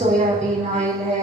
Soybean oil है,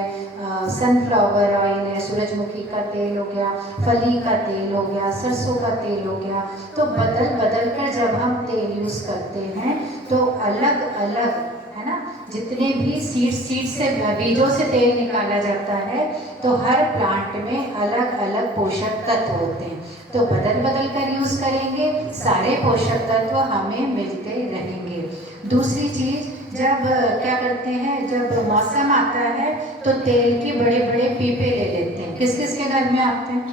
sunflower oil है, सूरजमुखी का तेल हो गया, फली का तेल हो गया, सरसों का तेल हो गया। तो बदल बदल कर जब हम तेल यूज़ करते हैं तो अलग अलग, है ना, जितने भी सीड से बीजों से तेल निकाला जाता है तो हर प्लांट में अलग अलग पोषक तत्व होते हैं। तो बदल बदल कर यूज़ करेंगे, सारे पोषक तत्व हमें मिलते रहेंगे। दूसरी चीज़, जब क्या करते हैं, जब मौसम आता है तो तेल के बड़े बड़े पीपे ले लेते हैं। किस किस के घर में आते हैं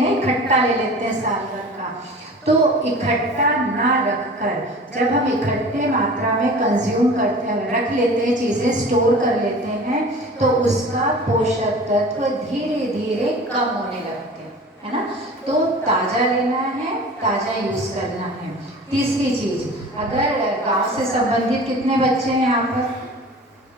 ना, इकट्ठा ले लेते हैं साल भर का। तो इकट्ठा ना रखकर जब हम इकट्ठे मात्रा में कंज्यूम करते हैं, रख लेते हैं, चीज़ें स्टोर कर लेते हैं, तो उसका पोषक तत्व धीरे धीरे कम होने लगते हैं, है ना। तो ताज़ा लेना है, ताज़ा यूज़ करना है। तीसरी चीज़, अगर गांव से संबंधित कितने बच्चे हैं यहाँ पर,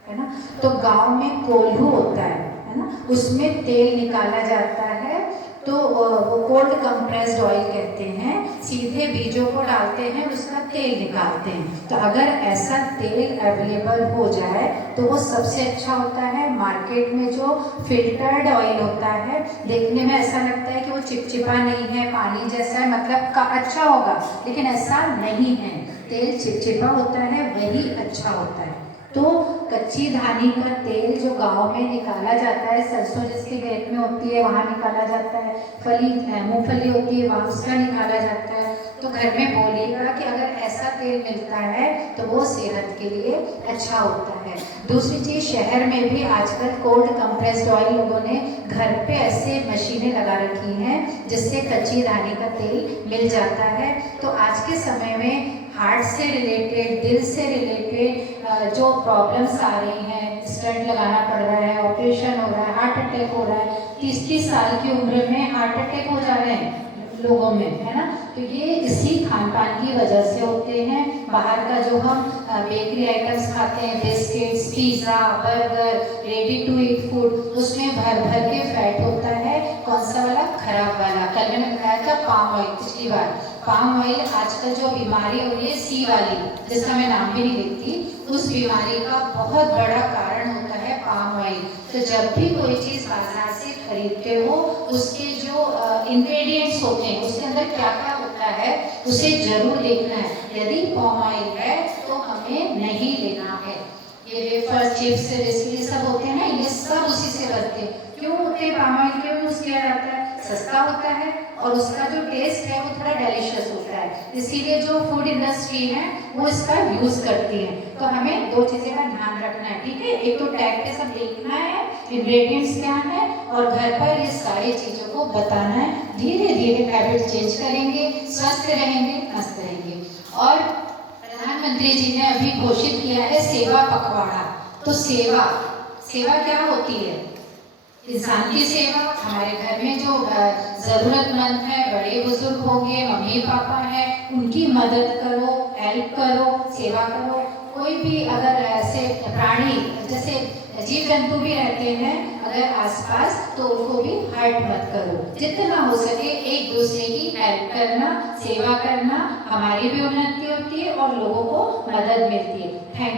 है ना, तो गांव में कोल्हू होता है ना, उसमें तेल निकाला जाता है। तो वो कोल्ड कंप्रेस्ड ऑयल कहते हैं, सीधे बीजों को डालते हैं, उसका तेल निकालते हैं। तो अगर ऐसा तेल अवेलेबल हो जाए तो वो सबसे अच्छा होता है। मार्केट में जो फिल्टर्ड ऑयल होता है, देखने में ऐसा लगता है कि वो चिपचिपा नहीं है, पानी जैसा है, मतलब का अच्छा होगा, लेकिन ऐसा नहीं है। तेल चिपचिपा होता है, वही अच्छा होता है। तो कच्ची धानी का तेल जो गांव में निकाला जाता है, सरसों जिसके खेत में होती है वहाँ निकाला जाता है, फली मूंगफली होती है वहाँ उसका निकाला जाता है। तो घर में बोलिएगा कि अगर ऐसा तेल मिलता है तो वो सेहत के लिए अच्छा होता है। दूसरी चीज़, शहर में भी आजकल कोल्ड कंप्रेस्ड ऑयल लोगों ने घर पे ऐसे मशीनें लगा रखी हैं जिससे कच्ची धानी का तेल मिल जाता है। तो आज के समय में हार्ट से रिलेटेड, दिल से रिलेटेड जो प्रॉब्लम्स आ रही हैं, स्टेंट लगाना पड़ रहा है, ऑपरेशन हो रहा है, हार्ट अटैक हो रहा है, 30-30 साल की उम्र में हार्ट अटैक हो जा रहे हैं लोगों में, है ना। तो ये इसी खान पान की वजह से होते हैं। बाहर का जो हम बेकरी आइटम्स खाते हैं, biscuits, pizza, burger, ready to eat food, उसमें भर भर के फैट होता है। कौन सा वाला? खराब वाला। कल मैंने बताया था पाम ऑयल, पिछली बार। पाम ऑयल आजकल जो बीमारी हो रही है, सी वाली, जिसका मैं नाम भी नहीं लिखती, उस बीमारी का बहुत बड़ा कारण होता है पाम ऑयल। तो जब भी कोई चीज़ बाजार से खरीदते हो, उसके जो इंग्रेडिएंट्स होते हैं, उसके अंदर क्या क्या होता है, उसे जरूर देखना है। यदि पाम ऑयल है तो हमें नहीं लेना है। ये वेफर्स, चिप्स, बिस्किट सब होते हैं ना, ये सब उसी से बनते हैं। क्यों होते हैं? पाम ऑयल क्यों यूज़ किया जाता है? सस्ता होता है और उसका जो टेस्ट है वो थोड़ा डेलिशियस होता है, इसीलिए जो फूड इंडस्ट्री है वो इसका यूज़ करती है। तो हमें दो चीज़ें का ध्यान रखना है, ठीक है। एक तो टैग पे सब देखना है, इंग्रेडिएंट्स क्या है, और घर पर ये सारी चीज़ों को बताना है। धीरे धीरे हैबिट चेंज करेंगे, स्वस्थ रहेंगे, मस्त रहेंगे। और प्रधानमंत्री जी ने अभी घोषित किया है सेवा पखवाड़ा। तो सेवा सेवा क्या होती है? इंसान की सेवा। हमारे घर में जो ज़रूरतमंद है, बड़े बुजुर्ग होंगे, मम्मी पापा हैं, उनकी मदद करो, हेल्प करो, सेवा करो। कोई भी अगर ऐसे प्राणी, जैसे जीव जंतु भी रहते हैं अगर आसपास, तो उनको भी हर्ट मत करो। जितना हो सके एक दूसरे की हेल्प करना, सेवा करना, हमारी भी उन्नति होती है और लोगों को मदद मिलती है। Thank you.